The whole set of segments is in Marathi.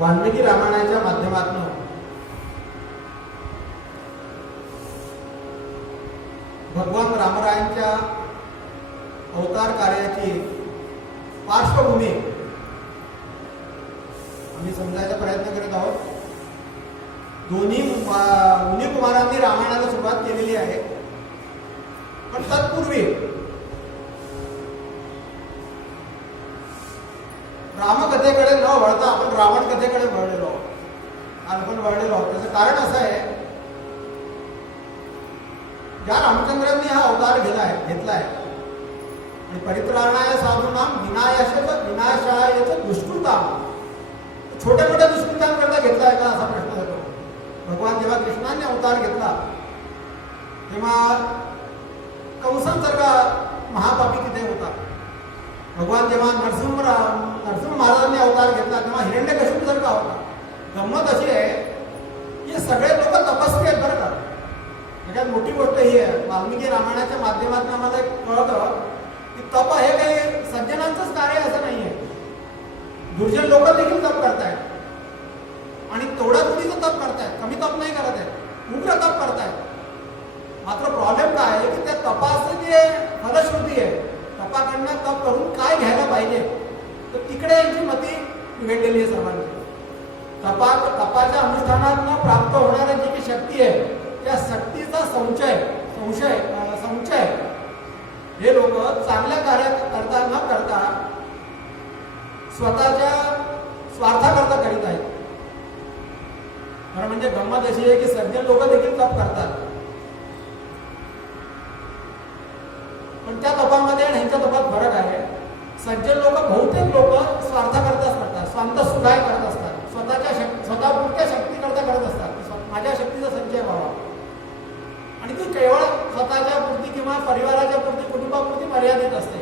वाल्मिकी रामायणाच्या माध्यमातून भगवान रामरायांच्या अवतार कार्याची पार्श्वभूमी आम्ही समजायचा प्रयत्न करत आहोत. दोन्ही मुनी कुमारांनी रामायणाला सुरुवात केलेली आहे, पण तत्पूर्वी रामकथेकडे न वळता आपण रावण कथेकडे वळलेलो आहोत. त्याचं कारण असं आहे, ज्या रामचंद्रांनी हा अवतार घेतलाय आणि परित्राणाय साधूनाम विनाशायचं दुष्कृताम, छोट्या मोठ्या दुष्कृतांकरता घेतलाय का असा प्रश्न येतो. भगवान जेव्हा कृष्णाने अवतार घेतला तेव्हा कंसांसारखा महापापी तिथे होता. भगवान जेव्हा नरसिंह महाराजांनी अवतार घेतला तेव्हा हिरण्यकशिपूसारखा होता. गंमत अशी आहे की सगळे लोक तपस्वी आहेत बरं का. सगळ्यात मोठी गोष्ट ही आहे, वाल्मिकी रामायणाच्या माध्यमातून आम्हाला कळतं की तप हे काही सज्जनांचंच कार्य असं नाही आहे. दुर्जन लोक देखील तप करतायत आणि तेवढ्या थोडीचं तप करतायत, कमी तप नाही करत आहेत, उग्र तप करतायत. मात्र प्रॉब्लेम काय आहे की त्या तपाचं जे फलश्रुती आहे, तपाकडनं तप करून काय घ्यायला पाहिजे, तर तिकडे यांची मती बिघडलेली आहे सर्वांची. तपाच्या अनुष्ठानातून प्राप्त होणारी जी काही शक्ती आहे त्या शक्तीचा संचय हे लोक चांगल्या कार्य करता न करता स्वतःच्या स्वार्थाकरता करीत आहेत. खरं म्हणजे गंमत अशी आहे की सज्जन लोक देखील तप करतात, पण त्या तपामध्ये आणि ह्यांच्या तपात फरक आहे. सज्जन लोक, बहुतेक लोक स्वार्थाकरताच करतात, स्वांत सुखाय करत असतात, स्वतःपुरत्या शक्तीकरता करत असतात, माझ्या शक्तीचा संचय व्हावा. आणि ती केवळ स्वतःच्या पुरती किंवा परिवाराच्या पुरती, कुटुंबापुरती मर्यादित असते.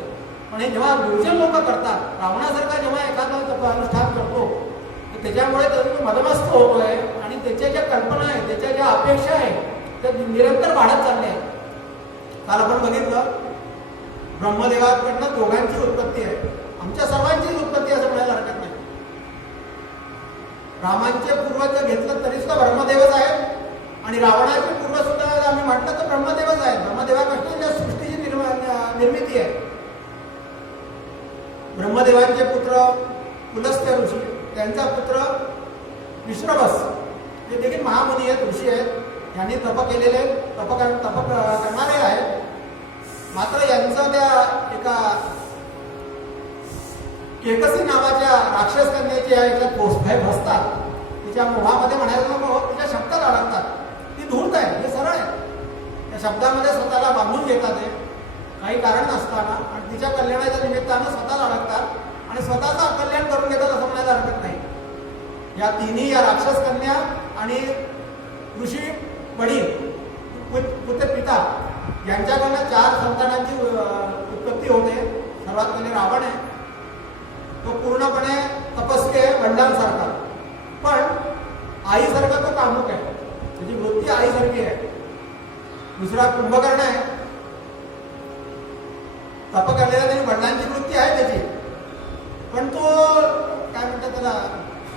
पण हे जेव्हा दुर्जन लोक करतात, रावणासारखा जेव्हा एखादा अनुष्ठान करतो तर त्याच्यामुळे त्याचा मदमस्त होतोय आणि त्याच्या ज्या कल्पना आहेत, त्याच्या ज्या अपेक्षा आहेत त्या निरंतर वाढत चालल्या आहेत. काल आपण बघितलं ब्रह्मदेवाकडनं दोघांची उत्पत्ती आहे, आमच्या सर्वांचीच उत्पत्ती असं म्हणायला हरकत नाही. रामांचे पूर्वज घेतलं तरी सुद्धा ब्रह्मदेवच आहेत आणि रावणाचे पूर्वज सुद्धा आम्ही म्हटलं तर ब्रह्मदेवच आहेत. ब्रह्मदेवापासून ज्या सृष्टीची निर्मिती आहे. ब्रह्मदेवांचे पुत्र पुलस्त्य ऋषी, त्यांचा पुत्र विश्रवस, हे देखील महामुनी आहेत, ऋषी आहेत. यांनी तप केलेले, तप करणारे आहेत. मात्र यांचं त्या एका केकसी नावाच्या राक्षस कन्याची भसतात, तिच्या मोहामध्ये म्हणायला नको, तिच्या शब्दात अडकतात. ती धूर्त आहे, हे सरळ आहे. त्या शब्दामध्ये स्वतःला बांधून घेतात ते काही कारण नसताना आणि तिच्या कल्याणाच्या निमित्तानं स्वतःला अडकतात आणि स्वतःचं अकल्याण करून घेतात असं म्हणायला हरकत नाही. या तिन्ही, या राक्षस कन्या आणि ऋषी वडील पुत्र पिता यांच्याकडनं 4 संतानांची उत्पत्ती होते. सर्वात पहिले रावण आहे, तो पूर्णपणे तपस्वी आहे बंडांसारखा, पण आईसारखा तो कामुक आहे, त्याची वृत्ती आईसारखी आहे. दुसरा कुंभकर्ण आहे, तप करलेला त्याने बंडांची वृत्ती आहे त्याची, पण तो काय म्हणतात त्याला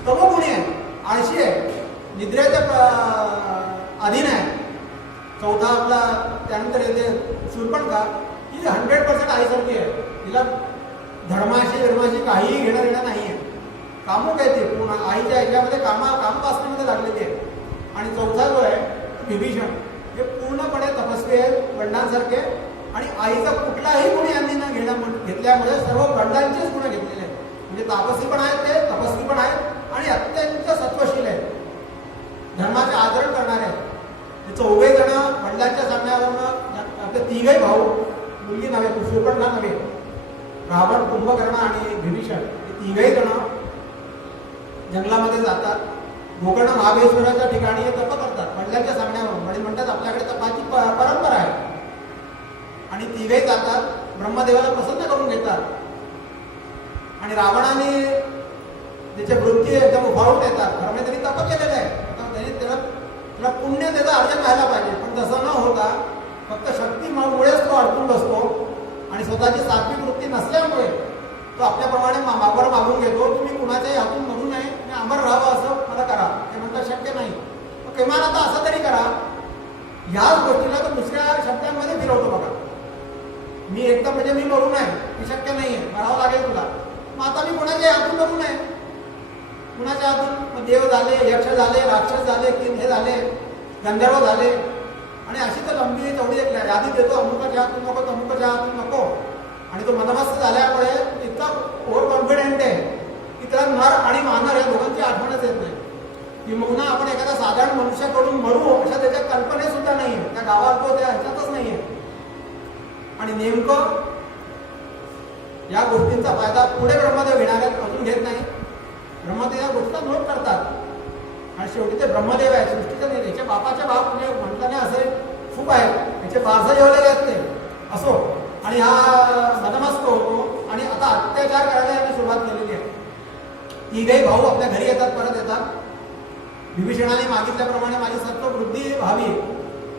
तमोगुणी आहे, आळशी आहे, निद्रेच्या अधीन आहे. चौथा आपला त्यानंतर येते शूर्पणखा, ही 100% आईसारखी आहे, तिला धर्माशी काहीही घेणं नाही आहे, कामुक आहे ते पूर्ण आईच्या ह्याच्यामध्ये कामवासनेमध्ये लागलेली आहे. आणि चौथा जो आहे विभीषण, हे पूर्णपणे तपस्वी आहे बंडांसारखे, आणि आईचा कुठलाही गुण यांनी न घेतल्यामुळे सर्व बंडांचेच गुण घेतलेले आहेत. म्हणजे तापसी पण आहेत, ते तपस्वी पण आहेत आणि अत्यंत सत्वशील आहेत, धर्माचे आदरण करणारे आहेत. हे चौघे जण बंडांच्या सांगण्यावरनं आपले तिघही भाऊ, मुलगी नव्हे, शूर्पणखा नव्हे, रावण, कुंभकर्ण आणि विभीषण, हे तिघही जण जंगलामध्ये जातात. गोकर्ण महाबळेश्वराच्या ठिकाणी हे तप करतात बंडांच्या सांगण्यावरून, आणि म्हणतात आपल्याकडे तपाची परंपरा आहे. आणि तिघही जातात, ब्रह्मदेवाला प्रसन्न करून घेतात, आणि रावणाने त्याच्या वृत्ती एकदम उभारून देतात. खरं म्हणजे त्यांनी तप केलेलं आहे, आता त्यांनी त्याला पुण्य त्याचा अर्जन व्हायला पाहिजे, पण तसं न होता फक्त शक्तीमुळेच तो अडकून बसतो, आणि स्वतःची सात्विक वृत्ती नसल्यामुळे तो आपल्याप्रमाणे मागावर मागून घेतो, तुम्ही कुणाच्याही हातून मरू नये, मी अमर राहावं असं मला करा. ते म्हणतात शक्य नाही, मग किमान आता असं तरी करा. ह्याच गोष्टीला तो दुसऱ्या शब्दांमध्ये फिरवतो बघा, मी एकदम म्हणजे मी मरू नये, हे शक्य नाहीये, मरावं लागेल तुला, मग आता मी कुणाच्या हातून मरू नये. कुणाच्या हातून देव झाले, यक्ष झाले, राक्षस झाले, की हे झाले, गंधर्व झाले, आणि अशी तर लंबी तेवढी एक यादी देतो, अमुकाच्या हातून नको, तमुकाच्या हातून नको. आणि तो मदमस्त झाल्यामुळे इतका ओव्हर कॉन्फिडेंट आहे की त्याला नर आणि मानर या दोघांची आठवणच येत नाही. किंवा आपण एखाद्या साधारण मनुष्याकडून मरू अशा त्याच्या कल्पने सुद्धा नाहीये, त्या गावात तो त्या ह्याच्यातच नाहीये. आणि नेमकं या गोष्टींचा फायदा पुढे ब्रह्मदेव घेणार आहेत, अजून घेत नाही. ब्रह्मदेव या गोष्टीला नोट करतात, आणि शेवटी ते ब्रह्मदेव आहे, सृष्टीचा नाही. याच्या बापाच्या बाप म्हणजे म्हणताना असे खूप आहेत, त्याचे बारसं जेवलेले आहेत ते असो, आणि हा मदमस्त होतो, आणि आता अत्याचार करायला यांनी सुरुवात केलेली आहे. तिघही भाऊ आपल्या घरी येतात, परत येतात. विभीषणाने मागितल्याप्रमाणे माझी सत्व वृद्धी व्हावी,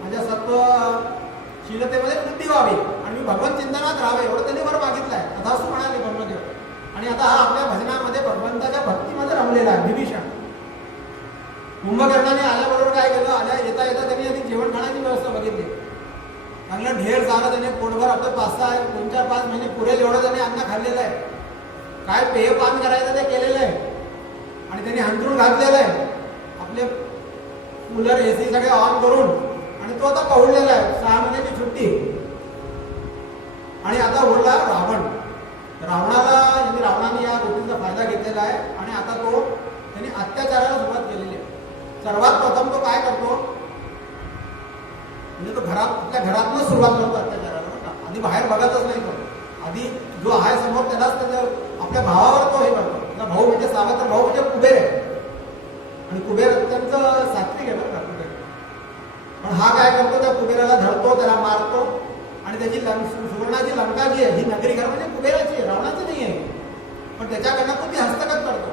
माझ्या सत्वशीलतेमध्ये वृद्धी व्हावी, आणि मी भगवंत चिंतनात राहावे, एवढं त्यांनी वर मागितलं आहे. तथास्तु म्हणाले ब्रह्मदेव. आणि आता हा आपल्या भजनामध्ये भगवंताच्या भक्तीमध्ये रमलेला आहे विभीषण. कुंभकर्णाने आल्याबरोबर काय केलं, येता त्यांनी आधी जेवण खाण्याची व्यवस्था बघितली. चांगलं ढेर झालं त्याने, पोटभर आपलं 2-4-5 महिने पुरेल एवढं त्याने अन्न खाल्लेलं आहे. काय पेय पान करायचं ते केलेलं आहे, आणि त्यांनी हंतरून घातलेलं आहे आपले कूलर AC सगळे ऑन करून, आणि तो आता पहुडलेला आहे, 6 महिन्याची सुट्टी. आणि आता उरला रावण. रावणाने या गोष्टीचा फायदा घेतलेला आहे, आणि आता त्यांनी अत्याचाराला सुरुवात केलेली आहे. सर्वात प्रथम तो काय करतो, म्हणजे तो आपल्या घरातूनच सुरुवात करतो अत्याचाराला. आधी बाहेर बघतच नाही तो, आधी जो आहे समोर त्यालाच आपल्या भावावर तो हे करतो. त्याचा भाऊ म्हणजे सावत्र भाऊ म्हणजे कुबेर आहे, आणि कुबेर अत्यंत सात्विक आहे बरं का कुबेर. पण हा काय करतो, त्या कुबेराला धरतो, त्याला मारतो, आणि त्याची सुवर्णाची लंका जी आहे ही नगरी घर म्हणजे कुबेराची आहे, रावणाची नाही आहे. पण त्याच्याकडनं तो ती हस्तगत करतो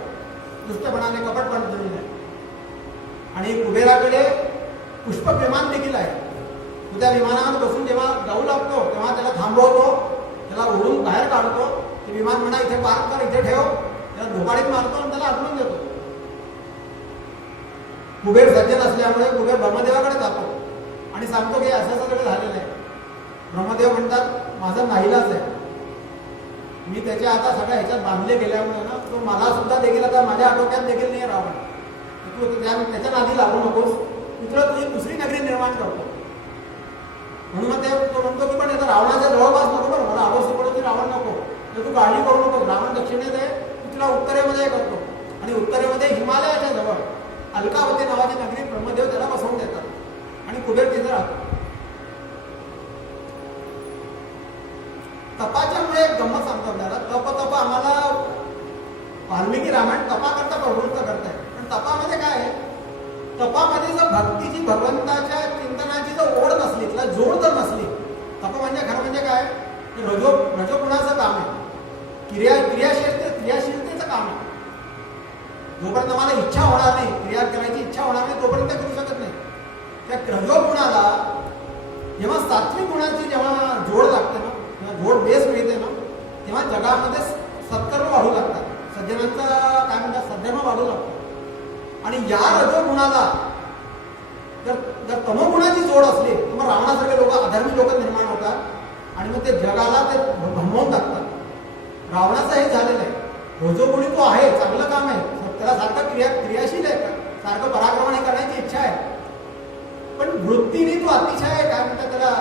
दुष्टपणाने, कपटपणाने. आणि कुबेराकडे पुष्पक विमान देखील आहे. तो त्या विमानावर बसून जेव्हा जाऊ लागतो तेव्हा त्याला थांबवतो, त्याला ओढून बाहेर काढतो. ते विमान म्हणा इथे पार्क कर, इथे ठेव, त्याला धोकाडीत मारतो आणि त्याला आढळून देतो. कुबेर सज्जन असल्यामुळे कुबेर ब्रह्मदेवाकडे जातो आणि सांगतो की असं सगळं झालेलं आहे. ब्रह्मदेव म्हणतात माझा नाईलाज आहे, मी त्याच्या आता सगळ्या ह्याच्यात बांधले गेल्यामुळे ना तो मला सुद्धा देखील आता माझ्या आटोक्यात देखील नाही रावण. तू त्याच्या नादी लागू नकोस, तुला तुझी दुसरी नगरी निर्माण करतो. म्हणून मग तो म्हणतो की पण आता रावणाच्या जवळपास नको, बरं मला आडोशी पडतो की रावण नको, तर तू काळजी करू नको. रावण दक्षिणेत आहे, मी तुला उत्तरेमध्ये करतो. आणि उत्तरेमध्ये हिमालयाच्या जवळ अलकावती नावाची नगरी ब्रह्मदेव त्याला बसवून देतात, आणि कुबेर तिथे राहतो. तपाच्यामुळे एक गंमत सांगतो आपल्याला. तप आम्हाला वाल्मिकी रामायण तपाकरता प्रवृत्त करताय, पण तपामध्ये काय आहे, तपामध्ये जर भक्तीची, भगवंताच्या चिंतनाची जर ओढ नसली, तिला जोड जर नसली, तप म्हणजे खरं म्हणजे काय, रजोगुणाचं काम आहे. क्रियाशीलतेचं काम आहे. जोपर्यंत मला इच्छा होणार नाही, क्रिया करायची इच्छा होणार नाही, तोपर्यंत करू शकत नाही. त्या रजोगुणाला जेव्हा सात्विक गुणाची जेव्हा जोड लागते ना, किंवा जोड बेस मिळते ना, तेव्हा जगामध्ये सत्कर्म वाढू लागतात, सज्जनांचा काय म्हणतात सद्धर्म वाढू लागतो. आणि या रजोगुणाला जर तमोगुणाची जोड असली तर मग रावणासारखे लोक, अधर्मी लोक निर्माण होतात आणि मग ते जगाला ते भंबवून टाकतात. रावणाचं हे झालेलं आहे. रजोगुणी तो आहे, चांगलं काम आहे, त्याला सारखं क्रियाशील आहे, सारखं पराक्रमणे करण्याची इच्छा आहे, पण वृत्तीने तो अतिशय काय म्हणतात त्याला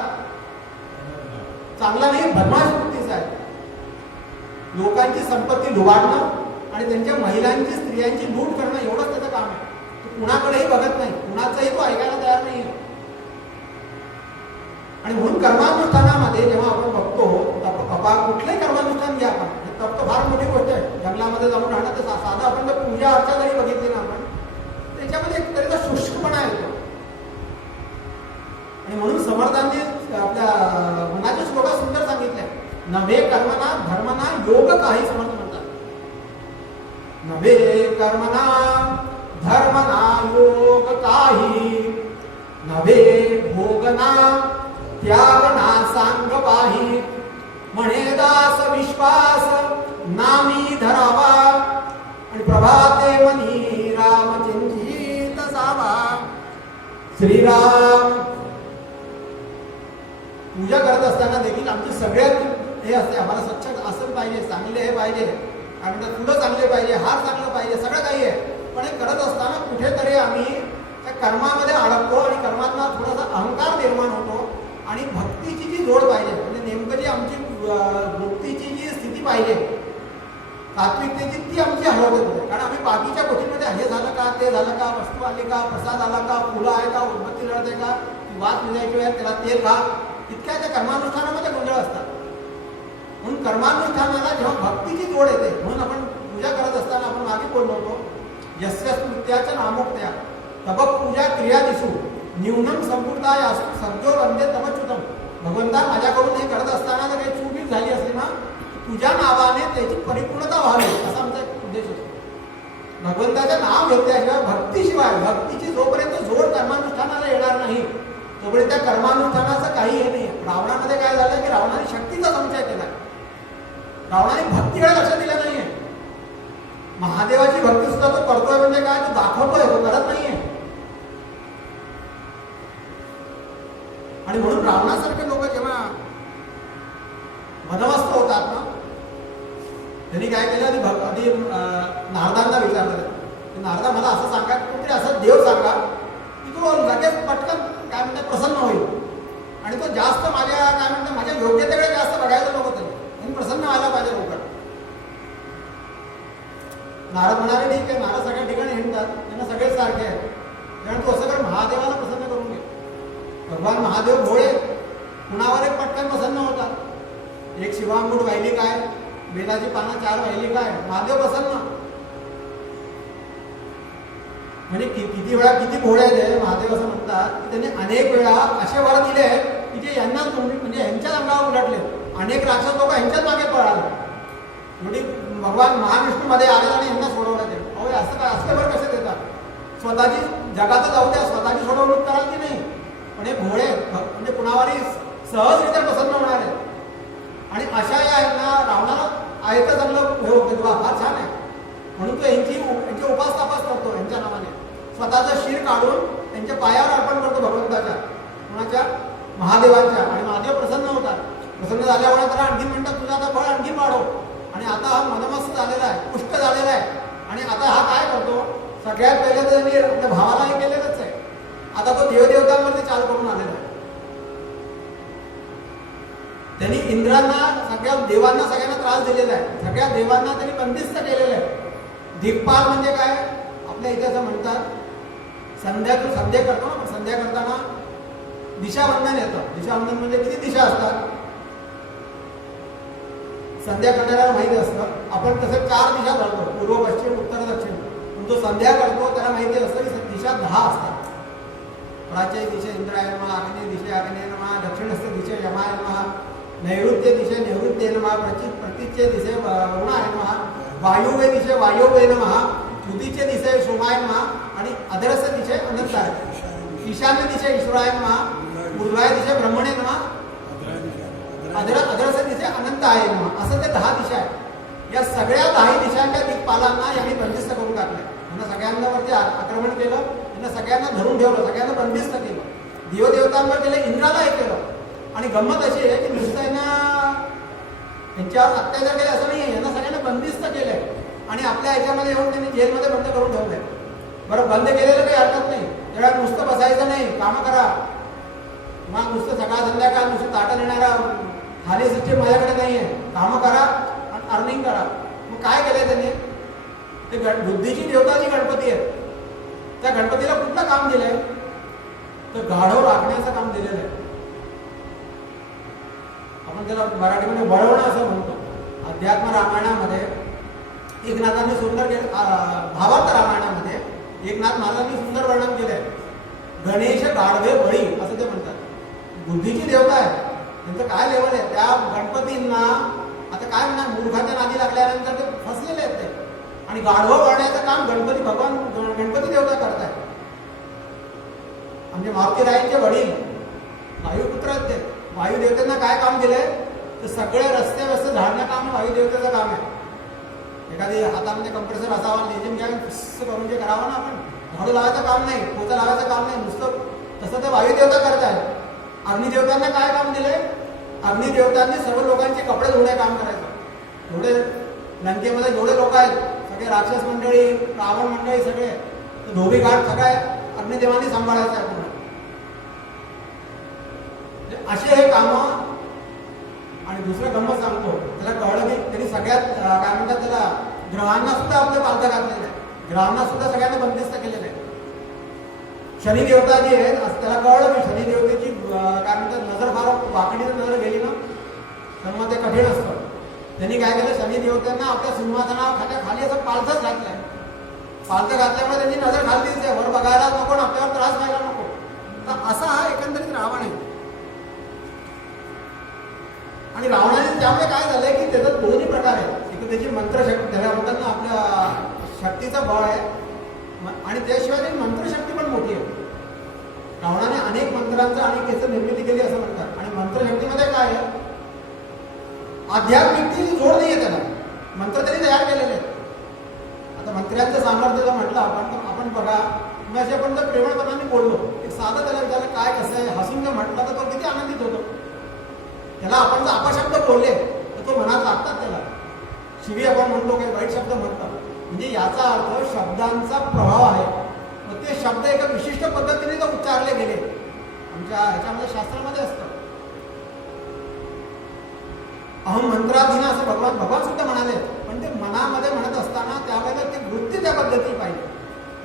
चांगला नाही, बदमाश वृत्तीचा आहे. लोकांची संपत्ती लुबाडणं आणि त्यांच्या महिलांची, स्त्रियांची लूट करणं एवढंच त्याचं काम आहे. तो कुणाकडेही बघत नाही, कुणाचंही तो ऐकायला तयार नाही. आणि म्हणून कर्मानुष्ठानामध्ये जेव्हा आपण बघतो, कुठलंही कर्मानुष्ठान घ्या आपण, तप तर फार मोठी गोष्ट आहे. जंगलामध्ये जाऊन राहणं तर साधं आपण जर पूजा अर्चा जरी बघितली ना आपण, त्याच्यामध्ये एक तरीचा शुष्कपणा येतो. आणि म्हणून समर्थांनी आपल्या मनाच्या श्लोकात सुंदर सांगितलंय, नव्हे कर्मना धर्मना योग काही. समर्थ म्हणतात नव्हे कर्मना धर्मना योग काही, नव्हे भोगना त्यागना सांग पाही. म्हणे दास विश्वास नामी धरावा, आणि प्रभाते मनी राम चिंतित सावा. श्रीराम पूजा करत असताना देखील आमची सगळ्यात हे असते, आम्हाला स्वच्छ असं पाहिजे, चांगले हे पाहिजे, काय म्हणतात फुलं चांगले पाहिजे, हार चांगलं पाहिजे, सगळं काही आहे. पण हे करत असताना कुठेतरी आम्ही त्या कर्मामध्ये अडकतो आणि कर्मातला थोडासा अहंकार निर्माण होतो. आणि भक्तीची जी जोड पाहिजे, म्हणजे नेमकं जी आमची भक्तीची जी स्थिती पाहिजे, सात्विकतेची, ती आमची हरवत होते. कारण आम्ही बाकीच्या गोष्टींमध्ये हे झालं का, ते झालं का, वस्तू आली का, प्रसाद आला का, फुलं आहे का, उदबत्ती रळते का, वास मिळायची वेळ त्याला तेल घा, इतक्या त्या कर्मानुष्ठानामध्ये गोंधळ असतात. म्हणून कर्मानुष्ठानाला जेव्हा भक्तीची जोड येते, म्हणून आपण पूजा करत असताना आपण मागे बोललो होतो, यस्य स्तुत्याच्या नामोक्त्या तब पूजा क्रिया दिसू न्यूनम संपूर्णता असतो सद्यो वंदे तमच्युतम. भगवंता माझ्याकडून हे करत असताना जर काही चूक झाली असली ना, तुझ्या नावाने त्याची परिपूर्णता व्हावी, असा आमचा एक उद्देश होतो. भगवंताचं नाव घेतल्याशिवाय, भक्तीशिवाय, भक्तीची जोपर्यंत जोड कर्मानुष्ठानाला येणार नाही तोपर्यंत त्या कर्मानुष्ठानाचं काही हे नाही. रावणामध्ये काय झालं की रावणाने शक्तीचा संचय केला, रावणाने भक्तीकडे लक्ष दिलं नाहीये. महादेवाची भक्ती सुद्धा तो करतोय म्हणजे काय, तो दाखवतोय, तो करत नाहीये. आणि म्हणून रावणासारखे लोक जेव्हा मदमस्त होतात ना, त्यांनी काय केलं, आधी नारदांना विचारलं, नारदा मला असं सांगा, कुठे असं देव सांगा की तो लगेच पटकन काय म्हणतात प्रसन्न होईल, आणि तो जास्त माझ्या काय म्हणतात माझ्या योग्यतेकडे जास्त बघायला नको, त्यांनी प्रसन्न व्हायला पाहिजे लोक. नारद म्हणाले ठीक आहे, नारद सगळ्या ठिकाणी हिंडतात, त्यांना सगळेच सारखे आहेत, कारण तू असं कर, महादेवाला प्रसन्न करून घे. भगवान महादेव भोळे, कुणावर एक पटकन प्रसन्न होतात. एक शिवांबूड वाहिली काय, बेलाची पानं 4 वाहिली काय, महादेव प्रसन्न. म्हणजे किती वेळा, किती भोळे आहेत महादेव असं म्हणतात की त्यांनी अनेक वेळा असे वर दिले आहेत की जे यांना म्हणजे ह्यांच्याच अंगावर उलटले. अनेक राक्षस लोक ह्यांच्याच मागे पळाले. म्हणजे भगवान महाविष्णूमध्ये आले आणि यांना सोडवलं ते. अहो असं काय, असं बरं कसे देतात, स्वतःची जगात जाऊ द्या, स्वतःची सोडवणूक कराल की नाही. पण हे भोळे म्हणजे कुणावरही सहजरित्या प्रसन्न होणार आहे. आणि अशा यांना रावणाला आयतं चांगलं हे होतं, तुला फार छान आहे म्हणून तो यांची उपास तापास करतो यांच्या नावाने. स्वतःचं शिर काढून त्यांच्या पायावर अर्पण करतो भगवंताच्या, कुणाच्या, महादेवांच्या. आणि महादेव प्रसन्न होतात. प्रसन्न झाल्यामुळे त्याला आणखी म्हणतात तुझा आता फळ आणखी वाढव. आणि आता हा मनमस्त झालेला आहे, पुष्ट झालेला आहे. आणि आता हा काय करतो, सगळ्यात पहिले तर त्यांनी आपल्या भावाला हे केलेलंच आहे. आता तो देवदेवतांवरती चाल करून आलेला आहे. त्यांनी इंद्रांना, सगळ्या देवांना सगळ्यांना त्रास दिलेला आहे. सगळ्या देवांना त्यांनी बंदिस्त केलेलं आहे. दिग्पाल म्हणजे काय, आपल्या इथे असं म्हणतात, संध्या करतो ना, संध्या करताना दिशावंदन येतं. दिशावंदन म्हणजे किती दिशा असतात संध्या करणाऱ्याला माहिती असतं. आपण तसं 4 दिशा धरतो, पूर्व पश्चिम उत्तर दक्षिण. पण तो संध्या करतो त्याला माहिती असतं की दिशा 10 असतात. प्राच्य दिशे इंद्राय नमः, आग्नेय दिशे आग्नेय नमः, दक्षिणस्थ दिशे यमाय नमः, नैऋत्य दिशे निवृत्ते नमः, प्रतीचे दिशे वरुणाय नमः, वायुव्य दिशे वायव्ये नमः, उदीचे दिशे सोमाय नमः आणि अधरस्य दिशे अनंताय, ईशान्य दिशे ईश्वराय नमः, उर्ध्वाय दिशे ब्रह्मणे नमः, अधरस्य दिशे अनंताय नमः. असं ते 10 दिशा आहेत. या सगळ्या 10 दिशांच्या दिक्पालांना यांनी बंदिस्त करून टाकलंय. त्यांना सगळ्यांवरती आक्रमण केलं, त्यांना सगळ्यांना धरून ठेवलं, सगळ्यांना बंदिस्त केलं, देवदेवतांवर केलं, इंद्राला हे केलं. आणि गंमत अशी आहे की नुसतं यांच्यावर अत्याचार केले असं नाही आहे, यांना सगळ्यांना बंदिस्त केलंय आणि आपल्या ह्याच्यामध्ये येऊन त्यांनी जेलमध्ये बंद करून ठेवलंय. बरं, बंद केलेलं काही हरकत नाही, त्यावेळेला नुसतं बसायचं नाही, कामं करा. मग नुसतं सकाळ संध्याकाळ नुसतं ताटं नेणारा खाली सिस्टीम माझ्याकडे नाही आहे, कामं करा आणि अर्निंग करा. मग काय केलंय त्यांनी? ते बुद्धीची देवता जी गणपती आहे, त्या गणपतीला कुठलं काम दिलंय? तर गाढव राखण्याचं काम दिलेलं आहे. आपण त्याला मराठीमध्ये वळवणं असं म्हणतो. अध्यात्म रामायणामध्ये एकनाथांनी सुंदर भावार्थ रामायणामध्ये एकनाथ महाराजांनी सुंदर वर्णन केलंय. गणेश गाढवे बळी असं ते म्हणतात. बुद्धीची देवता आहे, त्यांचं काय लेवल आहे. त्या गणपतींना आता काय म्हणणार, मूर्खाच्या नादी लागल्यानंतर ते फसलेले आहेत ते. आणि गाढवं वळण्याचं काम गणपती भगवान गणपती देवता करतायत. म्हणजे मारुतीरायांचे वडील वायुपुत्र आहेत ते. वायुदेवतेंना काय काम दिलंय? तर सगळे रस्ते व्यस्त झाडणं काम वायुदेवतेचं काम आहे. एखादी हातामध्ये कंप्रेसर असावा, लेझिम घ्या, करून जे करावं ना आपण, झाडू लावायचं काम नाही, पोचा लावायचं काम नाही, नुसतं तसं ते वायुदेवता करतायत. अग्निदेवतांना काय काम दिलंय? अग्निदेवतांनी सर्व लोकांचे कपडे धुणे काम करायचं. एवढे लंकेमध्ये जेवढे लोक आहेत, सगळे राक्षस मंडळी, रावण मंडळी, सगळे धोबी घाट सगळे अग्निदेवांनी सांभाळायचं आहे पूर्ण. असे हे कामं. आणि दुसरं गंमत सांगतो, त्याला कळलं की त्यांनी सगळ्यात काय म्हणतात त्याला, ग्रहांना सुद्धा आपलं पालथा घातलेलं आहे, ग्रहांना सुद्धा सगळ्यांना बंदिस्त केलेलं आहे. शनी देवता जी आहे, त्याला कळलं की शनी देवतेची काय म्हणतात नजर फार वाकडी नजर गेली ना, तर मग ते कठीण असतं. त्यांनी काय केलं, शनी देवतांना आपल्या सिंहासनावर खाली असं पालथच घातलंय. पालथं घातल्यामुळे त्यांची नजर खालीच आहे, वर बघायला नको, आपल्यावर त्रास व्हायला नको. तर असा हा एकंदरीत रावण आहे. आणि रावणाने त्यामुळे काय झालंय की त्याचा दोन्ही प्रकार आहेत. एक त्याची मंत्रशक्ती, त्याला म्हणतात ना आपल्या शक्तीचं बळ आहे, आणि त्याशिवाय त्याची मंत्रशक्ती पण मोठी आहे. रावणाने अनेक मंत्रांचं आणि त्याचं निर्मिती केली असं म्हणतात. आणि मंत्रशक्तीमध्ये काय आहे, आध्यात्मिकतेची जोड नाही आहे त्याला, मंत्र त्यांनी तयार केलेले आहेत. आता मंत्र्यांचं सामर्थ्य जर म्हटलं आपण बघा, म्हणजे आपण जर प्रेमळपणाने बोललो, एक साधं त्याला विचारलं काय कसं आहे, हसून जर म्हटलं तर तो किती आनंदित होतो. त्याला आपण जर अपशब्द बोलले तर तो मनात लागतात. त्याला शिवी आपण म्हणतो, काही वाईट शब्द म्हणतात, म्हणजे याचा अर्थ शब्दांचा प्रभाव आहे. मग ते शब्द एका विशिष्ट पद्धतीने जर उच्चारले गेले, आमच्या ह्याच्यामध्ये शास्त्रामध्ये असतं अहम मंत्राधीन असं भगवान सुद्धा म्हणाले. पण ते मनामध्ये म्हणत असताना त्यावेळेला ती वृत्ती त्या पद्धती पाहिजे.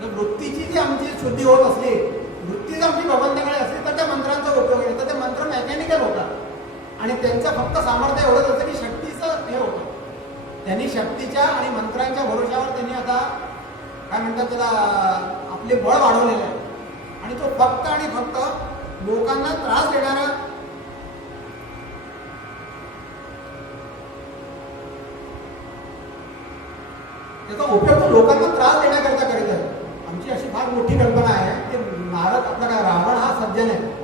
जर वृत्तीची जी आमची शुद्धी होत असली, वृत्ती जर आमची भगवंताकडे असली, तर त्या मंत्रांचा उपयोग आहे. तर ते मंत्र मेकॅनिकल होतात आणि त्यांचं फक्त सामर्थ्य एवढंच होतं की शक्तीचं हे होतं. त्यांनी शक्तीच्या आणि मंत्रांच्या भरोशावर त्यांनी आता काय म्हणतात त्याला आपले बळ वाढवलेलं आहे. आणि तो फक्त आणि फक्त लोकांना त्रास देणारा, त्याचा उपयोग तो लोकांना त्रास देण्याकरता करीत आहे. आमची अशी फार मोठी कल्पना आहे की नारद आपला काय रावण हा सज्जन आहे.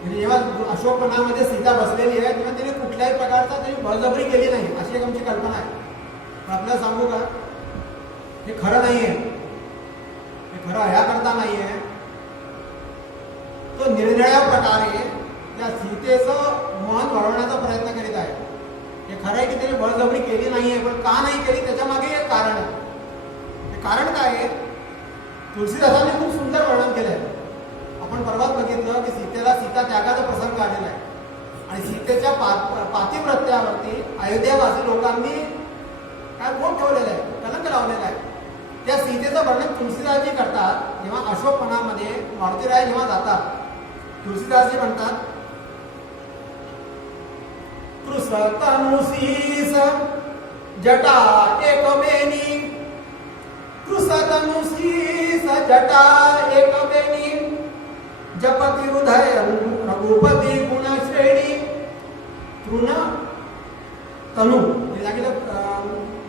म्हणजे जेव्हा अशोकवनामध्ये सीता बसलेली आहे तेव्हा तिने कुठल्याही प्रकारचा त्यांनी बळजबरी केली नाही, अशी एक आमची कल्पना आहे. पण आपल्याला सांगू का, हे खरं नाही आहे. हे खरं ह्याकरता नाही आहे, तो निरनिराळ्या प्रकारे त्या सीतेचं मन वळवण्याचा प्रयत्न करीत आहे. हे खरं आहे की त्याने बळजबरी केली नाही आहे, पण का नाही केली त्याच्या मागे एक कारण आहे. हे कारण काय आहे, तुलसीदासांनी खूप सुंदर वर्णन केलं आहे. आपण परवाच बघितलं की सीतेला सीता त्यागाचा प्रसंग आलेला आहे आणि सीतेच्या पातिव्रत्यावरती अयोध्यावासी लोकांनी काय बोट ठेवलेलं आहे, कलंक लावलेला आहे. त्या सीतेचं वर्णन तुलसीदासजी करतात. जेव्हा अशोकवनामध्ये मारुतीराय जेव्हा जातात, तुलसीदासजी म्हणतात, कृसतनुसीस जटा एकवेणी, कृसतनुसीस जटा एकवेणी, जपति हृदय रघुपति गुणश्रेणी, तृण तनू म्हणजे सांगितलं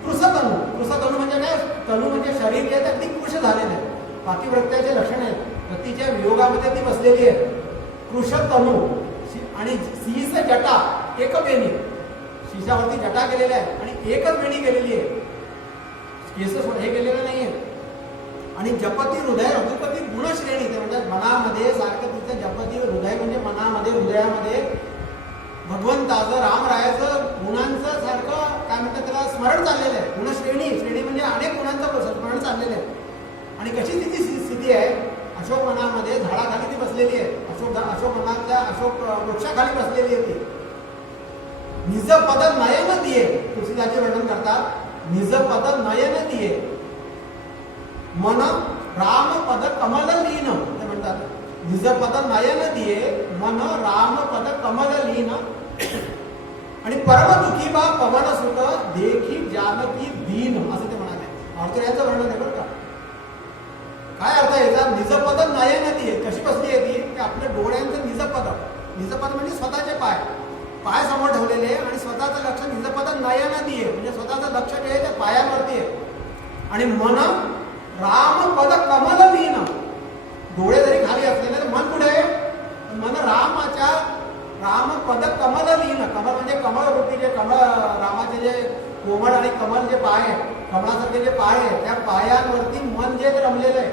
कृषतनू. कृषतनू म्हणजे काय? तनू म्हणजे शरीर जे आहे अगदी कृश झालेलं आहे, पातिव्रत्याचे लक्षण आहेत, पतीच्या वियोगामध्ये ती बसलेली आहे. कृषतनू. आणि शीस जटा एक बेणी, शीशावरती जटा केलेल्या आहे आणि एकच बेणी केलेली आहे, केस हे केलेलं नाहीये. आणि जपती हृदय रघुपती गुणश्रेणी, ते म्हणजे मनामध्ये सारखं तिचं जपती हृदय म्हणजे मनामध्ये हृदयामध्ये भगवंताचं रामरायाचं गुणांचं सारखं काय म्हणतात त्याला स्मरण चाललेलं आहे. गुणश्रेणी, श्रेणी म्हणजे अनेक गुणांचं स्मरण चाललेलं आहे. आणि कशी तिची स्थिती आहे? अशोक वनामध्ये झाडाखाली ती बसलेली आहे, अशोक वनातल्या अशोक वृक्षाखाली बसलेली आहे ती. निज पद नयन दिये, तुळशीदासचे वर्णन करतात, निज पद नयन दिये मन राम पद कमल लीन, ते म्हणतात निज पद नयन दिये मन राम पद कमल लीन. आणि परम दुखी बा पवन सुत देखी जानकी दीन, असं ते म्हणाले. मारुतीरायांचं वर्णन आहे बरं का. काय अर्थ आहे याचा? निजपद नयन दिये, कशी बसली आहे ती? की आपल्या डोळ्यांचं निजपद, निजपद म्हणजे स्वतःचे पाय, पाय समोर ठेवलेले आणि स्वतःचं लक्ष निजपद नयन दिये म्हणजे स्वतःचं लक्ष जे आहे ते पायांवरती आहे. आणि मन राम पद कमल लीन, डोळे जरी खाली असलेले तर मन कुठे आहे? मन रामाच्या राम पद कमल लीन. कमल म्हणजे कमळ रूपी जे कमळ, रामाचे जे कोमळ आणि कमल जे पाय आहे, कमळासारखे जे पाय आहे, त्या पायांवरती मन जे रमलेलं आहे.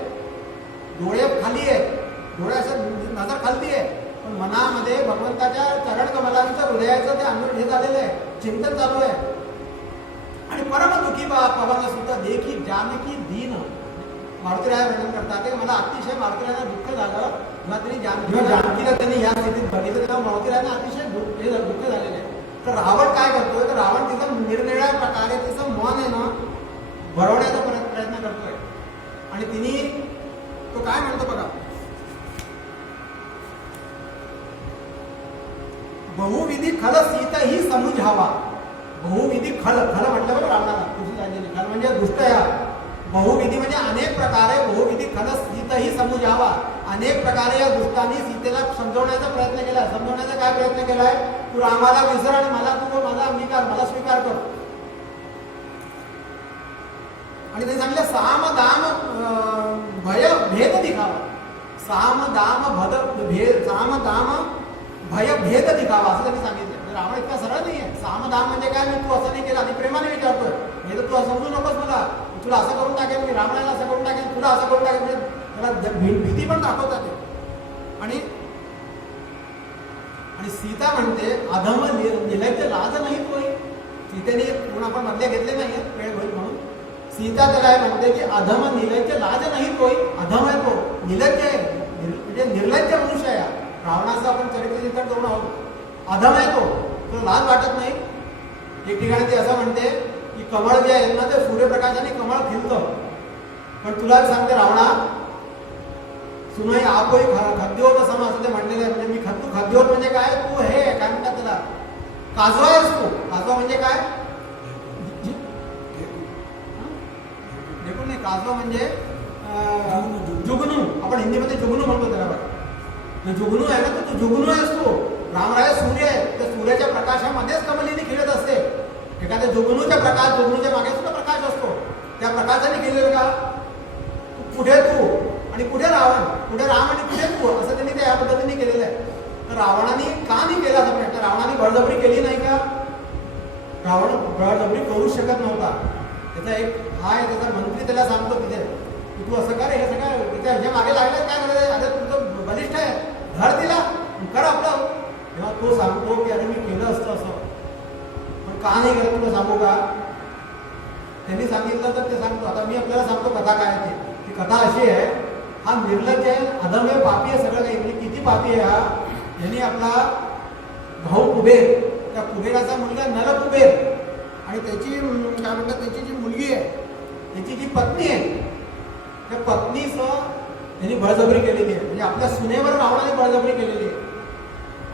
डोळे खाली आहे, डोळे असं नजर खालती आहे, पण मनामध्ये भगवंताच्या चरण कमलांचं हृदयाचं ते अन्वेषण हे झालेलं आहे, चिंतन चालू आहे. आणि परम दुखी बा पवन सुद्धा देखी जानकी दीन, मारुतीराय वर्णन करतात की मला अतिशय मारुतीरायांना दुःख झालं किंवा त्यांनी जानकीला त्यांनी या स्थितीत बघितलं तेव्हा मारुतीरायांना अतिशय दुःख झालेलं आहे. तर रावण काय करतोय? तर रावण तिचं निरनिराळ्या प्रकारे तिचं मन आहे ना भरवण्याचा प्रयत्न करतोय. आणि तिने तो काय म्हणतो बघा, बहुविधी खल सीत ही समुझावा. बहुविधी खल, खल म्हटलं बघा रावणाला, तुझी जाणलेली खल म्हणजे दुष्ट या. बहुविधी म्हणजे अनेक प्रकारे, बहुविधी खल सीत ही समुझावा, अनेक प्रकारे या दुष्टांनी सीतेला समजवण्याचा प्रयत्न केला. समजवण्याचा काय प्रयत्न केलाय? तू रामाला विसर आणि मला तू माझा अंगीकार, मला स्वीकार कर. आणि ते सांगितलं साम दाम भय भेद दिखावा, साम दाम भद भेद, साम दाम भय भेद दिखावा असं त्यांनी सांगितलं. रावण इतका सरळ नाहीये. साम दाम म्हणजे काय? मी तू असं नाही केलं आणि प्रेमाने विचारतोय, हे तर तू असं समजू नकोस मला, तुला असं करून टाकेल मी, रावणाला असं करून टाकेल, तुला असं करून टाकेल, म्हणजे त्याला भीती पण दाखवतात ते. आणि सीता म्हणते अधम निलज्ज लाज नाही होई. सीतेने म्हणून आपण मधल्या घेतले नाहीये वेळ होईल म्हणून. सीता त्याला म्हणते की अधम निलज्ज लाज नाही होई. अधम आहे तो, निलज्ज आहे म्हणजे निर्लज्ज मनुष्य आहे. रावणाचं आपण चरित्र करून आहोत. अधम आहे तो, लाज वाटत नाही. एक ठिकाणी ते असं म्हणते की कमळ जे आहे ना ते सूर्यप्रकाशाने कमळ फिरतं, पण तुला सांगते रावणा सुनाई आपोई खद्योत सम असं ते म्हणलेलं आहे. म्हणजे मी तू खद्योत म्हणजे काय? तू हे काय म्हणतात त्याला काजवा आहेस तू. काजवा म्हणजे काय? देखून नाही, काजवा म्हणजे जुगनू, आपण हिंदीमध्ये जुगनू म्हणतो त्याला. जुगनू आहे ना, तू जुगनू आहेस तू. रामराय सूर्य आहे, त्या सूर्याच्या प्रकाशामध्येच कमलिनी खेळत असते. एखाद्या जुगनूच्या जुगनूच्या मागे सुद्धा प्रकाश असतो, त्या प्रकाशाने केलेलं का? पुढे तू आणि पुढे रावण, पुढे राम आणि पुढे तू, असं त्यांनी त्या पद्धतीने केलेलं आहे. तर रावणाने का नाही केला असं म्हणतात? रावणाने बळजबरी केली नाही का? रावण बळजबरी करू शकत नव्हता. त्याचा एक हा आहे, त्याचा मंत्री त्याला सांगतो तिथे की तू असं कर, हे सगळं त्याच्या ह्याच्या मागे लागलं काय करायचं? अरे तुझं बलिष्ठ आहे, धर तिला कर आपलं. तेव्हा तो सांगतो की अरे मी केलं असतं असं, पण का नाही करत तुला सांगू का? त्यांनी सांगितलं तर ते सांगतो. आता मी आपल्याला सांगतो कथा काय आहे ती कथा अशी आहे, हा निर्लज्ज आहे, अधम आहे, पापी आहे, सगळं काही. म्हणजे किती पापी आहे हा? यांनी आपला भाऊ कुबेर, त्या कुबेराचा मुलगा नल कुबेर आणि त्याची काय म्हणतात त्याची जी मुलगी आहे, त्याची जी पत्नी आहे, त्या पत्नीचं त्यांनी बळजबरी केलेली आहे. म्हणजे आपल्या सुनेवर रावणाने बळजबरी केलेली आहे.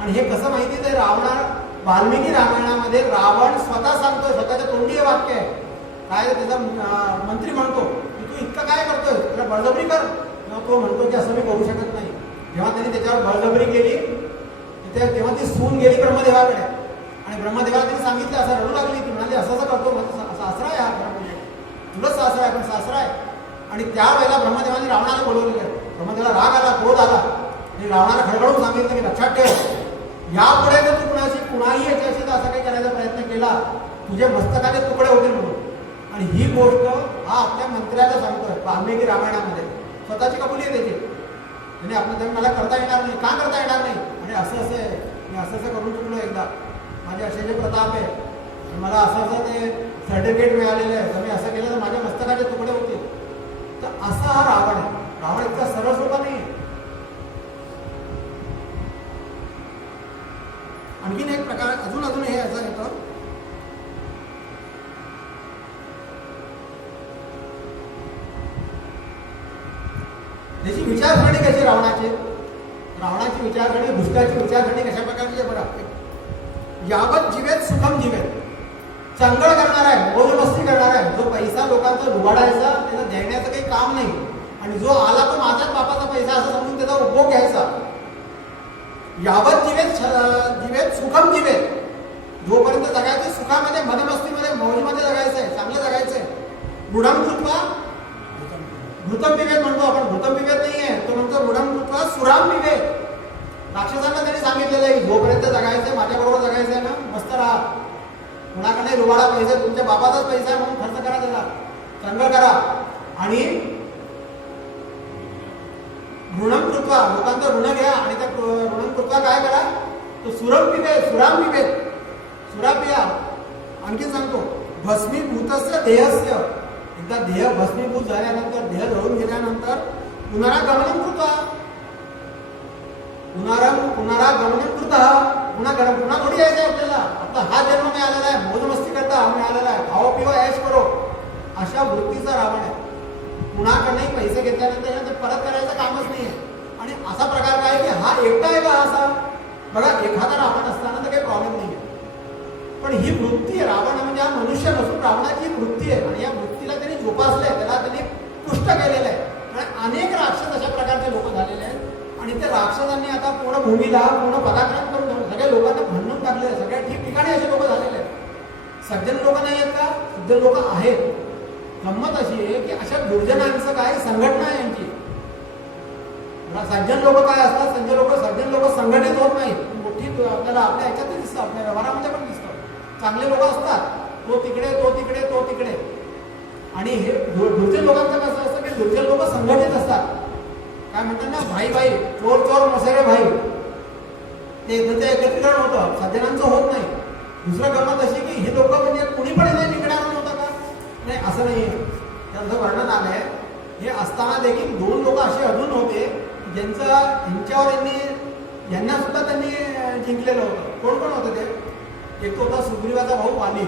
आणि हे कसं माहिती आहे? वाल्मिकी रामायणामध्ये रावण स्वतः सांगतोय, स्वतःच्या तोंडी हे वाक्य आहे. काय त्याचा मंत्री म्हणतो की तू इतकं काय करतोय, त्याला बळजबरी कर. तेव्हा तो म्हणतो की असं मी करू शकत नाही. जेव्हा त्यांनी त्याच्यावर बळजबरी केली तेव्हा ती सून गेली ब्रह्मदेवाकडे. आणि ब्रह्मदेवाला त्यांनी सांगितलं, असं रडू लागली. ती म्हणाली असं असं करतो, माझा सासरा आहे हा खरं म्हणजे, तुलाच सासरा आहे पण सासरा आहे. आणि त्यावेळेला ब्रह्मदेवाने रावणाला बोलवलेलं आहे. ब्रह्मदेवाला राग आला, क्रोध आला आणि रावणाला खडखडून सांगितलं की लक्षात ठेव, यापुढे जर तू कुणाही याच्याशी असं काही करायचा प्रयत्न केला, तुझे मस्तकाचे तुकडे होतील म्हणून. आणि ही गोष्ट हा आपल्या मंत्र्याला सांगतोय वाल्मिकी रामायणामध्ये. स्वतःची कबुली आहे त्याची. म्हणजे आपलं जण मला करता येणार नाही, का करता येणार नाही, आणि असं असं आहे, मी असं असं करून चुकलो एकदा, माझे असे जे प्रताप आहे, मला असं असं ते सर्टिफिकेट मिळालेलं आहे, तर मी असं केलं तर माझ्या मस्तकाचे तुकडे होतील. तर असा हा रावण आहे. रावण इतका सरळ सोपा नाही. आणखीन एक प्रकार अजून हे असं येतं, त्याची विचारसरणी कशी रावणाची विचारसरणी, दुष्टाची विचारसरणी कशा प्रकारची आहे बघा. यावत जीवेत सुखम जीवेत, चंगळ करणार आहे, मोजमस्ती करणार आहे. जो पैसा लोकांचा लुबाडायचा, त्याला देण्याचं काही काम नाही, आणि जो आला तो माझ्याच बापाचा पैसा असं समजून त्याचा उपभोग घ्यायचा. यावत जीवेत सुखम जीवेत, जोपर्यंत जगायचं सुखामध्ये, मधमस्तीमध्ये, मौजमध्ये जगायचं आहे, चांगलं जगायचं आहे. गुढम कृत्वा भूतम विवेक म्हणतो आपण, भूतम विवेक नाही आहे तो, म्हणतो गुढम कृत्वा सुराम विवेक. राक्षसांना त्यांनी सांगितलेलं आहे जोपर्यंत जगायचंय, माझ्याबरोबर जगायचं आहे ना, मस्त राहा, कुणाकडे लुबाडा पैसा, तुमच्या बापाचाच पैसा आहे म्हणून खर्च करा, त्याला चांगलं करा. आणि ऋणम कृत्वा, लोकांचं ऋण घ्या आणि त्या ऋणम कृत्वा काय करा, तो सुरम पिबे, सुराम पिबे, सुरा पिया. आणखी सांगतो, भस्मीभूतस्य देहस्य, एकदा देह भस्मीभूत झाल्यानंतर, देह जळून गेल्यानंतर पुनरागमनम कृत्वा, पुनरागमनम कृतः, पुन्हा थोडी यायचं आहे आपल्याला. आता हा जन्म मिळालेला आहे, मोजमस्ती करता हा मिळालेला आहे, खाओ पिवा ऐश करो, अशा वृत्तीचा रावण आहे. कुणाकडनंही पैसे घेतल्यानंतर ते परत करायचं कामच नाही आहे. आणि असा प्रकार काय की हा एकटा आहे का असा, बघा एखादा रावण असताना तर काही प्रॉब्लेम नाही आहे, पण ही वृत्ती आहे. रावण म्हणजे हा मनुष्य नसून रावणाची वृत्ती आहे, आणि या वृत्तीला त्यांनी जोपासलंय, त्याला त्यांनी पुष्ट केलेलं आहे. कारण अनेक राक्षस अशा प्रकारचे लोक झालेले आहेत, आणि त्या राक्षसांनी आता पूर्ण भूमीला पूर्ण पराक्रम करून ठेवलं, सगळ्या लोकांना भन्नून टाकलेलं आहे, सगळ्या ठिकठिकाणी असे लोक झालेले आहेत. सज्जन लोक नाही आहेत का, सज्जन लोक आहेत. गंमत अशी आहे की अशा दुर्जनांचं काय संघटना आहे यांची. सज्जन लोक काय असतात, सज्जन लोक संघटित होत नाहीत. मोठी आपल्याला आपल्या ह्याच्यातच दिसतं, आपल्या व्यवहारामध्ये पण दिसतं. चांगले लोक असतात, तो तिकडे तो तिकडे तो तिकडे. आणि हे दुर्जन लोकांचं कसं असतं की दुर्जन लोक संघटित असतात. काय म्हणतात ना, भाई भाई चोर चोर मसेरे भाई, ते एकत्रीकरण होतं, सज्जनांचं होत नाही. दुसरं गंमत अशी की हे लोक म्हणजे कुणी पण तिकड्यावर होतं का, नाही असं नाही. त्यांचं वर्णन आलंय, हे असताना देखील दोन लोक असे अजून होते यांच्यावर यांना सुद्धा त्यांनी जिंकलेलं होतं. कोण कोण होतं ते, एक तो होता सुग्रीवाचा भाऊ वाली.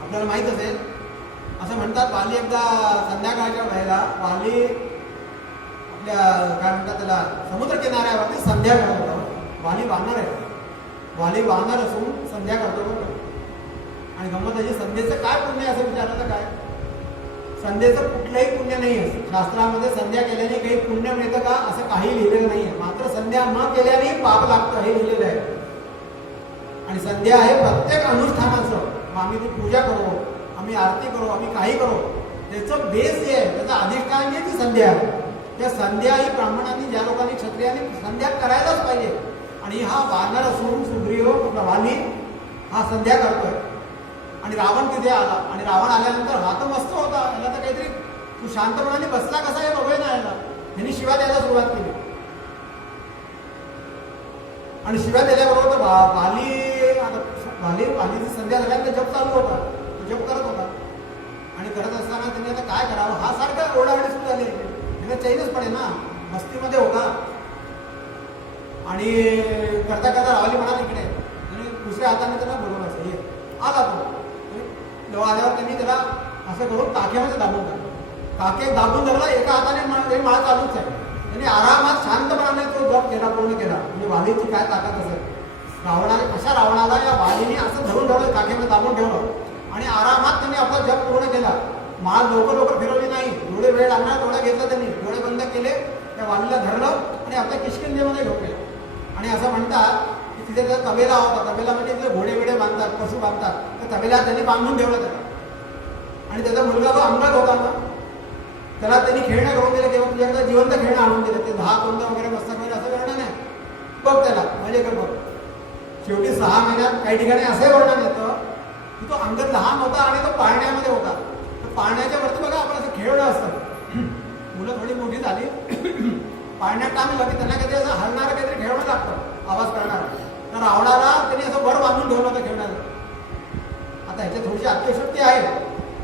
आपल्याला माहित असेल, असं म्हणतात वाली एकदा संध्याकाळच्या वेळेला वाली आपल्या काय म्हणतात त्याला समुद्र किनाऱ्यावरती संध्या करत होता. वाली वाहणार आहे, वाली वाहणार असून संध्या करतो बरं. आणि गंमत अशी, संध्येचं काय पुण्य असं विचारलं तर काय, संध्येचं कुठलंही पुण्य नाही आहे. शास्त्रामध्ये संध्या केल्याने काही पुण्य मिळतं का असं काही लिहिलेलं नाही आहे. मात्र संध्या न केल्याने पाप लागतं हे लिहिलेलं आहे. आणि संध्या आहे प्रत्येक अनुष्ठानाचं. आम्ही ती पूजा करू, आम्ही आरती करू, आम्ही काही करू, त्याचं बेस जे आहे, त्याचं अधिष्ठान जे ती संध्या आहे. त्या संध्या ही ब्राह्मणांनी, ज्या लोकांनी, क्षत्रियांनी संध्या करायलाच पाहिजे. आणि हा वानर असून सुग्रीव वाली हा संध्या करतोय. आणि रावण तिथे आला, आणि रावण आल्यानंतर हा तर मस्त होता, याला तर काहीतरी तू शांतपणाने बसला कसा हे बघूया ना याला. यांनी शिव्या द्यायला सुरुवात केली, आणि शिव्या दिल्याबरोबर वालीची संध्या झाल्यानंतर जप चालू होता, तो जप करत होता. आणि करत असताना त्यांनी आता काय करावं, हा सारखा ओरडाओरडी सुरू झाली. त्यांना चैनच पडे ना, मस्तीमध्ये होता. आणि करता करता रावली म्हणाला इकडे, आणि दुसऱ्या हाताने त्याला बोलवायचं, हे आला तो. जेव्हा आल्यावर त्यांनी त्याला असं करून टाक्यामध्ये दाबून टाकलं. टाके दाबून धरला, एका हाताने माळ चालूच आहे. त्यांनी आरामात शांतपणाने तो जप केला, पूर्ण केला. म्हणजे वालीची काय ताकद असेल. अशा रावणाला या वालीने असं धरून ठेवलं, टाक्यामध्ये दाबून ठेवलं, आणि आरामात त्यांनी आपला जप पूर्ण केला. माळ लवकर फिरवली नाही, जेवढे वेळ लागणार तेवढा घेतला त्यांनी. डोळे बंद केले, त्या वालीला धरलं आणि आपल्या किष्किंधेमध्ये घेऊन गेलं. आणि असं म्हणतात की तिथे त्याचा तबेला होता. तबेला म्हणजे तिथे घोडे बिडे बांधतात, पशु बांधतात. त्या तबेला त्यांनी बांधून ठेवलं त्याला. आणि त्याचा मुलगा जो अंगद होता ना, त्याला त्यांनी खेळणं करून दिलं किंवा तुझ्याकडे जिवंत खेळणं आणून दिलं. ते 10 कोणतं वगैरे मस्तक वगैरे असं वर्णन आहे. बघ त्याला म्हणजे का बघ. शेवटी 6 महिन्यात काही ठिकाणी असे वर्णन येतं की तो अंगद लहान होता आणि तो पाळण्यामध्ये होता. तर पाळण्याच्या वरती बघा आपण असं खेळणं असतं. मुलं थोडी मोठी झाली पाळण्यात टाकलं की त्यांना काहीतरी असं हलणारं काहीतरी खेळणं लागतं, आवाज करणार. तर रावणाला त्यांनी असं वर बांधून ठेवलं होतं खेळण्याचं. आता ह्याच्यात थोडीशी अतिशक्ती आहे,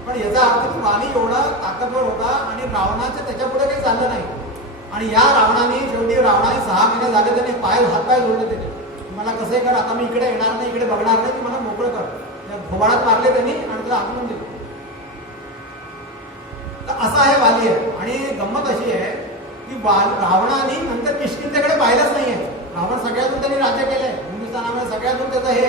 पण याचा अर्थ की वाली एवढा ताकदवर होता आणि रावणाचं त्याच्या पुढे काही झालं नाही. आणि या रावणाने शेवटी 6 महिने झाले त्याने हातपाय जोडले त्याने. मला कसंही कर, आता मी इकडे येणार नाही, इकडे बघणार नाही, की मला मोकळं कर. त्या घोबाळात मारले त्यांनी आणि त्याला हाकलून दिले. तर असा हे वाली आहे. आणि गंमत अशी आहे की रावणाने नंतर किष्किंधेकडे पाहिलंच नाहीये. रावण सगळ्यातून त्यांनी राज्य केलंय हिंदुस्थानामध्ये, सगळ्यातून त्याचं हे,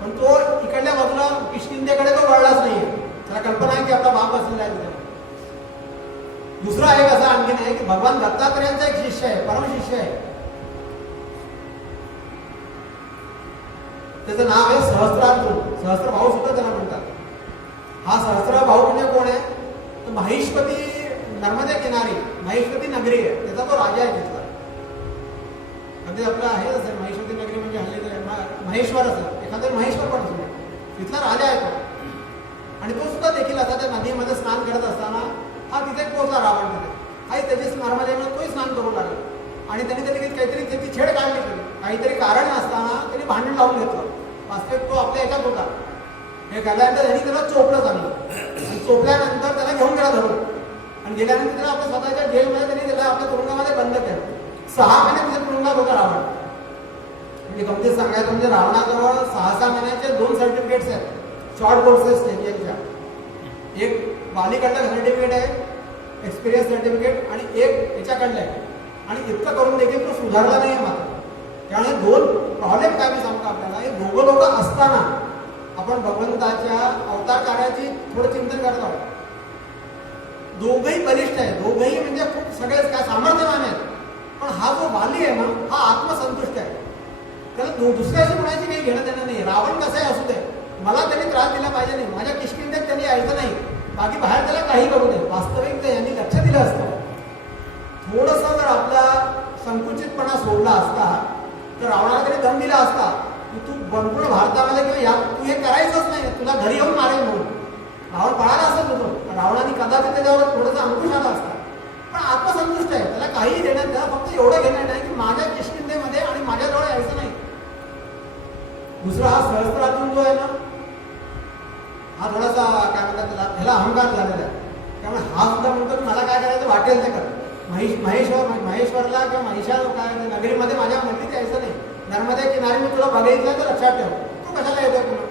पण तो इकडल्या बाजूला किष्किंधेकडे तो वळलाच नाहीये. त्याला कल्पना आहे की आपला बाप असलेला आहे तिथे. दुसरा एक असा आणखीन आहे की भगवान दत्तात्रेयांचा एक शिष्य आहे, परमशिष्य आहे. त्याचं नाव आहे सहस्त्रार्जुन. सहस्त्रभाऊ सुद्धा त्याला म्हणतात. हा सहस्त्रभाऊ म्हणजे कोण आहे? तर महिष्पती नर्मदे किनारी महिष्पती नगरी आहे, त्याचा तो राजा आहे तिथला. अगदी आपला हे असेल महिष्पती नगरी म्हणजे हल्ली महेश्वर असेल, एखादा महेश्वर पण असेल, तिथला राजा आहे तो. आणि तो सुद्धा देखील आता त्या नदीमध्ये स्नान करत असताना हा तिथे पोहोचला रावण तिथे. आई त्याची नर्मदेमध्ये तोही स्नान करू लागला. आणि त्यांनी काहीतरी त्याची छेड काढली, काहीतरी कारण नसताना त्यांनी भांडण लावून घेतलं. वास्तविक तो आपल्या याच्यात होता. हे केल्यानंतर त्यांनी त्याला चोपलं चांगलं. आणि चोपल्यानंतर त्याला घेऊन गेला धरून. आणि गेल्यानंतर त्याला आपल्या स्वतःच्या जेलमध्ये त्यांनी त्याला आपल्या तुरुंगामध्ये बंद केलं. 6 महिने तिथे तुरुंगात होता रावण. म्हणजे गमतीत सांगायचं म्हणजे रावणाजवळ 6 महिन्याचे 2 सर्टिफिकेट्स आहेत शॉर्ट कोर्सेस जेलच्या. एक वालीकडलं सर्टिफिकेट आहे, एक्सपिरियन्स सर्टिफिकेट, आणि एक याच्याकडलं आहे. आणि इतकं करून देखील तो सुधारला नाही मात्र. त्यामुळे 2 प्रॉब्लेम काय मी सांगतो आपल्याला. हे दोघं लोक असताना आपण भगवंताच्या अवतार कार्याची थोडं चिंतन करत आहोत. दोघंही बलिष्ठ आहे, दोघंही म्हणजे खूप सगळेच काय सामर्थ्यवान आहेत. पण हा जो वाली आहे ना, हा आत्मसंतुष्ट आहे. त्याला दुसऱ्याशी म्हणायची काही घेणं देणं नाही. रावण कसं आहे असू दे, मला त्यांनी त्रास दिला पाहिजे नाही, माझ्या किष्किंधेत त्यांनी यायचं नाही, बाकी बाहेर त्याला काही करू दे. वास्तविक यांनी लक्ष दिलं असतं. थोडंसं जर आपला संकुचितपणा सोडला असता तर रावणाला तरी दम दिला असता की तू संपूर्ण भारतामध्ये किंवा तू हे करायचंच नाही, तुला घरी येऊन मारेल म्हणून. रावण पळाला असत होतो. रावणाने कदाचित त्याच्यावर थोडंसं अंकुश आला असता. पण आत्मसंतुष्ट आहे, त्याला काही देण्यात, त्याला फक्त एवढं घेणं नाही की माझ्या किष्किंधेमध्ये आणि माझ्याजवळ यायचं नाही. दुसरा हा सहस्त्रार्जुन जो आहे ना, हा थोडासा काय म्हणतात त्याला, ह्याला अहंकार झालेला आहे. त्यामुळे हा सुद्धा म्हणतो की मला काय करायचं वाटेल ते कर. महेश्वरला किंवा महिषा काय नगरीमध्ये माझ्या मर्जीत यायचं नाही. नर्मदे किनारी मी तुला बघितलं तर लक्षात ठेव, तू कशाला येतोय तुला.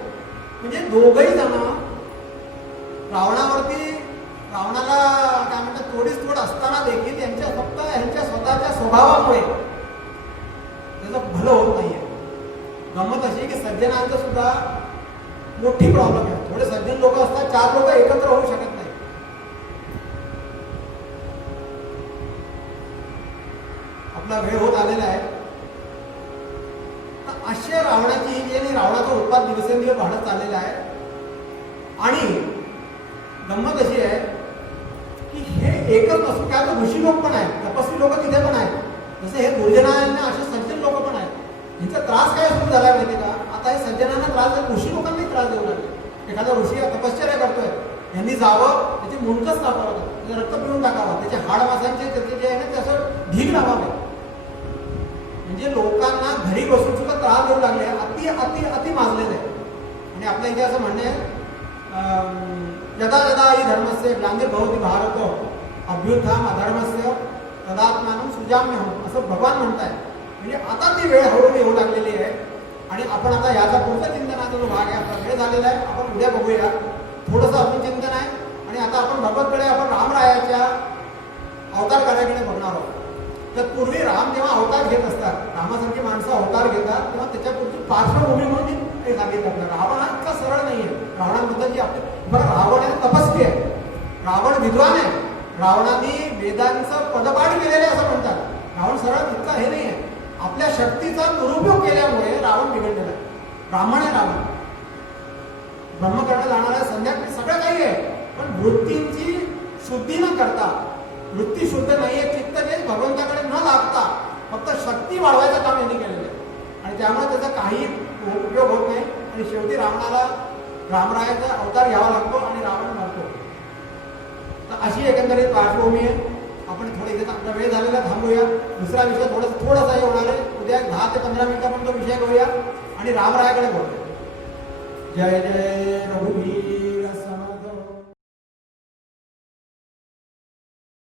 म्हणजे दोघंही जण रावणाला काय म्हणतात तोडीस तोड असताना देखील यांच्या स्वतःच्या स्वभावामुळे त्याचं भलं होत नाहीये. गमत अशी की सज्जनांचं सुद्धा मोठी प्रॉब्लेम आहे. थोडे सज्जन लोक असतात, 4 लोक एकत्र होऊ शकत नाही. आपला वेळ होत आलेला आहे. अशा रावणाची जी आणि रावणाचा उत्पाद दिवसेंदिवस वाढत चाललेला आहे. आणि गंमत अशी आहे की हे एकच नसून काय तर ऋषी लोक पण आहेत, तपस्वी लोक तिथे पण आहेत. जसे हे दुर्जनांना असे सज्जन लोक पण आहेत. यांचा त्रास काय सुरू झाला माहिती का? आता हे सज्जनांना त्रास देत ऋषी लोकांनाही त्रास देऊ लागले. एखादा ऋषी तपश्चर्या करतोय, यांनी जावं, त्याची मुंडकच कापावं, त्याचं रक्त पिळून टाकावं, त्याचे हाडमासांचे त्याचे जे आहे ना ते असं ढीग लावावे. म्हणजे लोकांना घरी बसून सुद्धा त्रास देऊ लागले. अति अति अति माजलेले आहे. आणि आपल्या इथे असं म्हणणे यदा यदा ही धर्मस्य ग्लानिर्भवति भारत अभ्युत्थानम् अधर्मस्य तदात्मानं सृजाम्यहम्, असं भगवान म्हणताय. म्हणजे आता ती वेळ हळूहळू येऊ लागलेली आहे. आणि आपण आता याचा पुढचा चिंतनाचा जो भाग आहे, आपला वेळ झालेला आहे, आपण उद्या बघूया. थोडंसं अजून चिंतन आहे. आणि आता आपण भगवतकडे, आपण रामरायाच्या अवतार कार्याकडे बघणार आहोत. तत्पूर्वी राम जेव्हा अवतार घेत असतात, रामासारखी माणसं अवतार घेतात, तेव्हा त्याच्यापुढची पार्श्वभूमी म्हणून सांगितलं आपल्याला. रावण हा इतका सरळ नाहीये. रावणाबद्दलची आपली बरं, रावण आहे तपस्वी आहे, रावण विद्वान आहे, रावणाने वेदांचं पदपाठ केलेले असं म्हणतात. रावण सरळ इतका हे नाही आहे. आपल्या शक्तीचा दुरुपयोग केल्यामुळे रावण ब्राह्मण आहे रावण. ब्रह्मकर्ण जाणारा संध्याकाळी सगळं काही आहे, पण वृत्तींची शुद्धी न करता, वृत्ती शुद्ध नाहीये, चित्त जे भगवंताकडे न लागता फक्त शक्ती वाढवायचं काम यांनी केलेलं आहे आणि त्यामुळे त्याचा काही उपयोग होत नाही आणि शेवटी रावणाला रामरायाचा अवतार घ्यावा लागतो आणि रावण मरतो. तर अशी एकंदरीत पार्श्वभूमी आहे. आपण थोडे इथे आपला वेळ झालेला थांबूया. दुसरा विषय थोडासा हे होणार आहे. उद्या 10 ते 15 मिनिटं आपण तो विषय करूया आणि रामरायाकडे बोलूया. जय जय रघुवीर